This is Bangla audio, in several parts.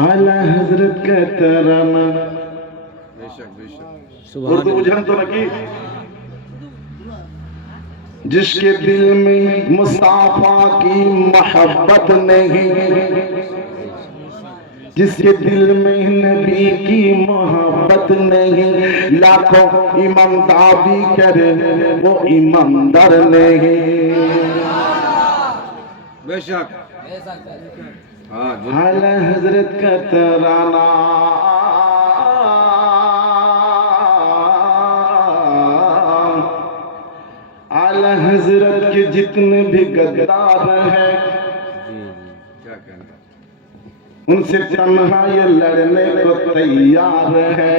आला हजरत का तराना उर्दू बुझान तो लगी। जिसके दिल में मुस्ताफा की मोहब्बत नहीं, जिसके दिल में नबी की मोहब्बत नहीं, लाखों इमाम दावी करे वो ईमानदार नहीं। बेशक आला हजरत का तराना आला हजरत के जितने भी गद्दार हैं क्या कहना, उनसे तन्हा ये लड़ने को तैयार है।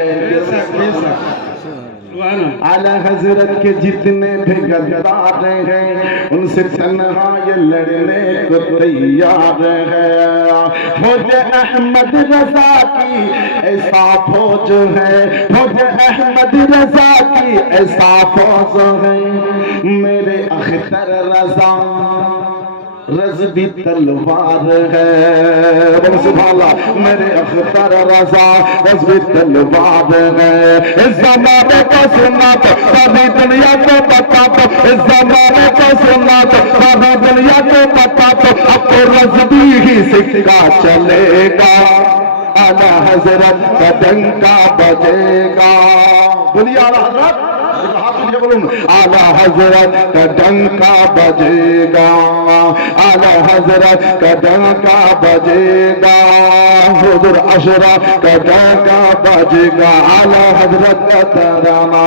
आला हजरत के जितने भी गद्दार हैं उनसे तन्हा ये लड़ने को तैयार है। फौज अहमद रजा की ऐसा फौज है, फौज अहमद रजा की ऐसा फौज है। मेरे अख्तर रजा रज़बी तलवार है। मेरे अख्तर रजा रज़बी तलवार है। इस ज़माने को सुना तो सारी दुनिया को बता दो, इस ज़माने को सुना तो सारी दुनिया को बता दो, अब तो रज़बी ही सिक्का चलेगा, आला हजरत का डंका बजेगा। बोलिए आला हजरत, बोलूं आला हजरत का डंका बजेगा, आला हजरत का डंका बजेगा, हुजूर अशरा का डंका बजेगा, आला हजरत का तराना।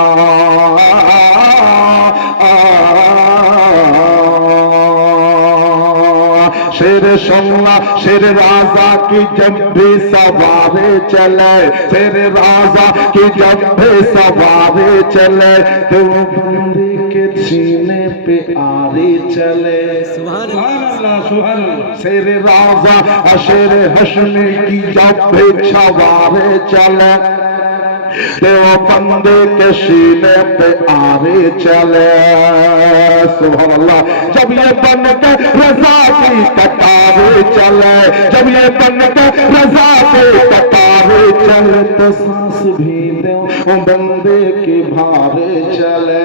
शेर सुनना शेर राजा की जब भी सवारे चले, शेर राजा की जब भी सवारे चले तो बंदी के सीने पे आरी चले। शेर राजा शेर हश्मी की जब भी सवारे चले तो बंदे के सीने पे आरे चले। सुभान अल्लाह। जब ये बन के रजा की कतारे चले, जब ये बन के रजा की कतारे चले तो सांस भी दो बंदे के भारे चले,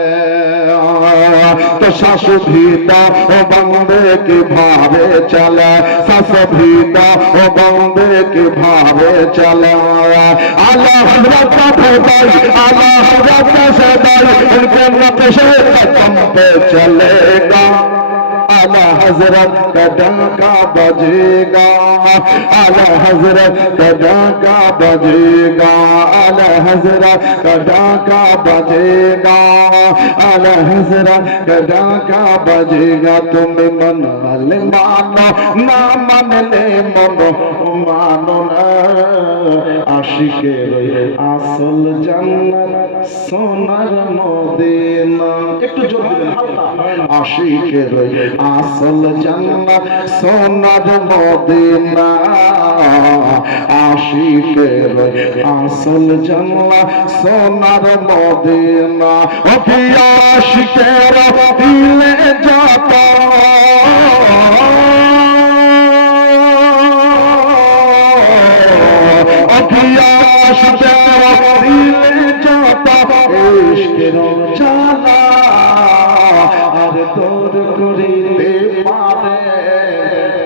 तो सांस भी दो बंदे के भारे चले, सांस भी दो बंदे के भारे चले। आला हजरत का फौजाई, आला हजरत का सदाई उनके नक्शे कदम पे चलेगा, आला हजरत का डंका बजेगा, आला हजरत का डंका बजेगा, आला हजरत का डंका बजेगा, आला हजरत का डंका बजेगा। तुम मन ले मानो ना मन ले मनो मानो ना, आशिकेर আসল জান্নাত সোনার মদিনা। একটু জোর দিবেন হালকা। আশিকের আসল জান্নাত সোনার মদিনা, আশিকের আসল জান্নাত সোনার মদিনা। ও কি আশিকের দিলে যত আর তোর করিতে পারে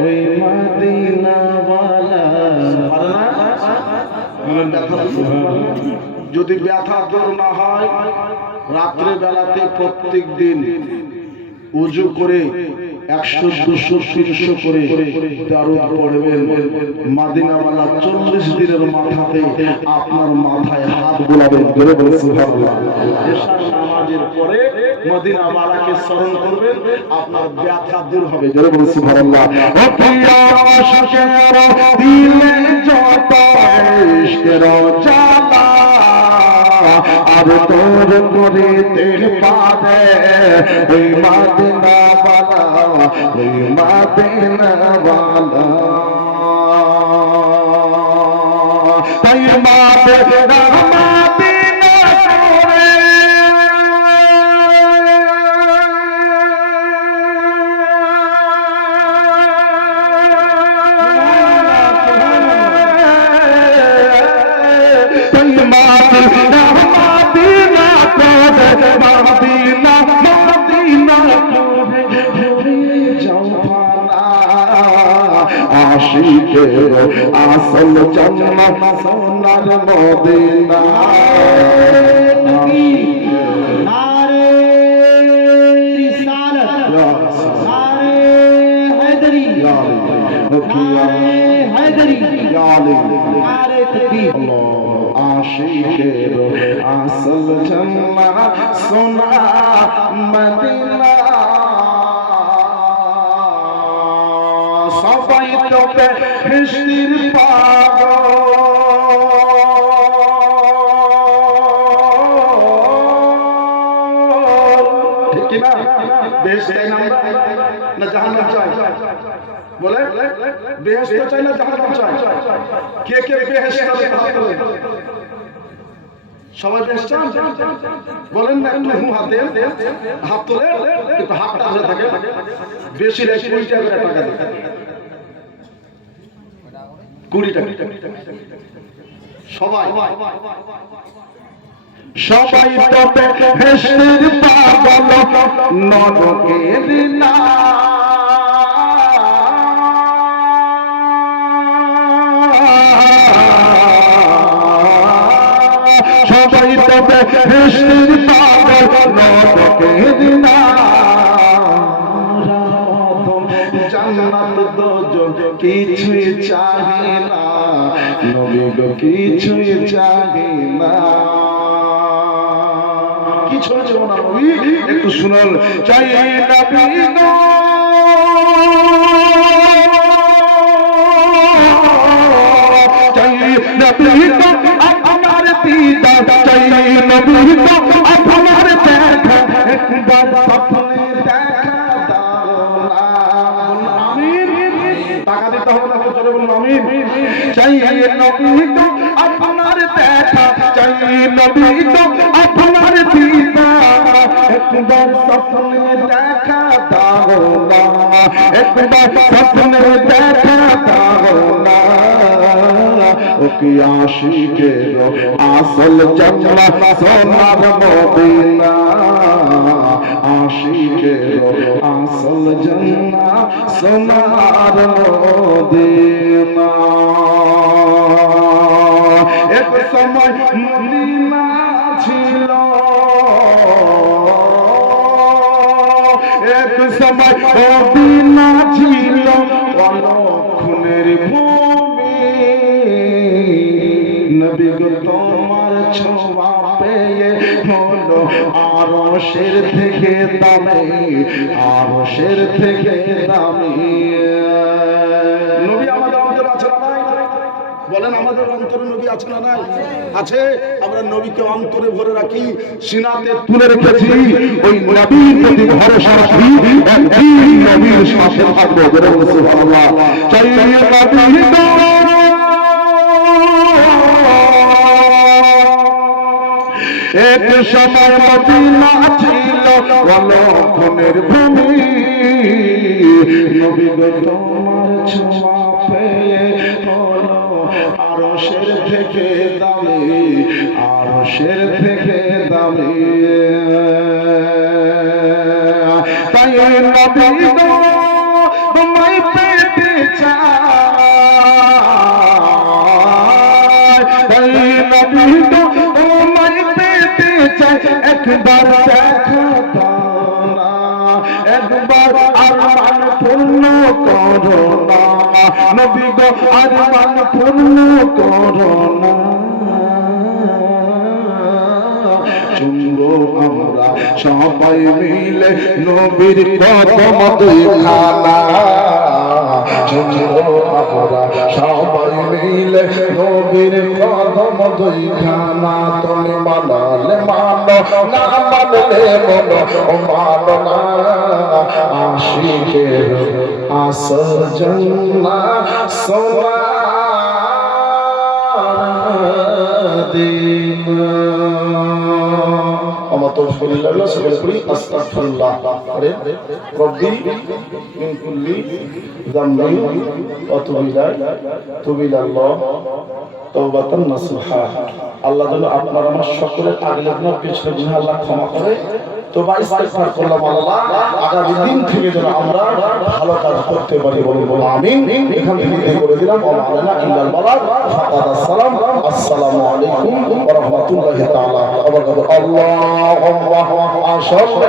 ওই মদিনাওয়ালা। যদি ব্যথা দূর না হয় রাত্রে বেলাতে প্রত্যেক দিন উজু করে 100, 200, 300 করে দারুদ পড়বেন। মদিনাওয়ালা 40 দিনের মাথাতে আপনার মাথায় হাত বোলাবেন। জোরে বলে সুবহানাল্লাহ। এশার নামাজের পরে মদিনাওয়ালাকে স্মরণ করবেন, আপনার ব্যথা দূর হবে। জোরে বলে সুবহানাল্লাহ। ও প্রিয় আশিকের দিলে যত ইশকের জ্বালা, আর তোর করিতে পারে ওই মদিনাওয়ালা, ওই মদিনাওয়ালা। তাই মদিনা মদিনা করে মদিনা মদিনা করে যাও ফানা আশিকের আসল জান্নাত সোনার মদিনা नारे रिसालत नारे हैदरी नारे हैदरी नारे तकबीर आशिकेर আসল জান্নাত সোনার মদিনা সবাই তো বেহেশতের পাগল ঠিক কি না বেহেশত চাই না না জাহান্নাম চাই বলে বেহেশত চাই না জাহান্নাম চাই কে কে বেহেশত চাই সবাই বেহেশত চান বলেন না একটু হাতে হাত তোলে একটু হাতটা ধরে থাকে বেশি রেখে 20 টাকা দেন 20 টাকা সবাই সবাই তো বেহেশতের পাগল নরকের না সবাই তো বেহেশতের পাগল নরকের না জান্নাত দোজখ কিছুই চাই না নবী গো কিছুই চাই না কি শুনেছো না নবী একটু শুনুন চাই নবী গো চাই নবী গো আমার পিতা চাই নবী গো আমার দেখা একবার স্বপ্নে দেখা দাও না আমিন টাকা দিতে হবে না জোরে বলুন আমিন চাই নবী গো আপনার দেখা চাই নবী গো আপনার পিতা একবার স্বপ্নে দেখা দাও না একবার স্বপ্নে দেখা দাও না ও কি আশিকের আসল জান্নাত সোনার মদিনা আশিকের আসল জান্নাত সোনার মদিনা এক সময় মদিনা ছিল এক সময় মদিনা ছিল অলক্ষণের ভূমি নবী গো তোমার ছোঁয়া পেয়ে হলো আরশের থেকে দামি আরশের থেকে দামি নবী আমাদের অন্তরে আছে না নাই বলেন আমাদের অন্তরে নবী আছে না নাই আছে আমরা নবীকে অন্তরে ভরে রাখি সিনাতে তুলে রেখেছি ওই নবীর প্রতি ভরসা রাখি একদিন নবীর সাথে থাকবো বলে সুবহানাল্লাহ চাই নবী এক সময় মদিনা ছিল অলক্ষণের ভূমি নবী গো তোমার ছোঁয়া পেয়ে হলো আরশের থেকে দামি আরশের থেকে দামি তাই নবী গো তোমায় পেতে চাই তাই নবী গো একবার দেখা দাও না একবার আরমান পূর্ণ করো না নবী গো আরমান পূর্ণ করো না চুম্বো আমরা সবাই মিলে নবীর কদম দুইখানা চুম্বো আমরা সবাই মিলে নবীর কদম দুইখানা তুমি মানলে মানো না মানলে মনো মানো না আশিকের আসল জান্নাত সোনার মদিনা আমা তাওফিকুল্লাহ সবাই করি আস্তাগফিরুল্লাহ আরে রব্বি মিন কুল্লি যামবি ওয়া তুবু ইলাইহি তুবু ইলাল্লাহ তাওবাতান নাসুহা। আল্লাহ যেন আপনার আমার সকলের আগলে গুনাহ পিছনে গুনাহ আল্লাহ ক্ষমা করে তওবা ইস্তেগফার করলাম। আল্লাহ আগামী দিন থেকে যেন আমরা ভালো কাজ করতে পারি, বলুন আমিন। এখান থেকে বিদায় করে দিলাম। আলাইনা ইল্লাল বালাগ ফাকাদ আসসালাম। আসসালামু আলাইকুম ওয়া রাহমাতুল্লাহি তাআলা ওয়া বারাকাতুহু। আল্লাহুম্মা সাল্লি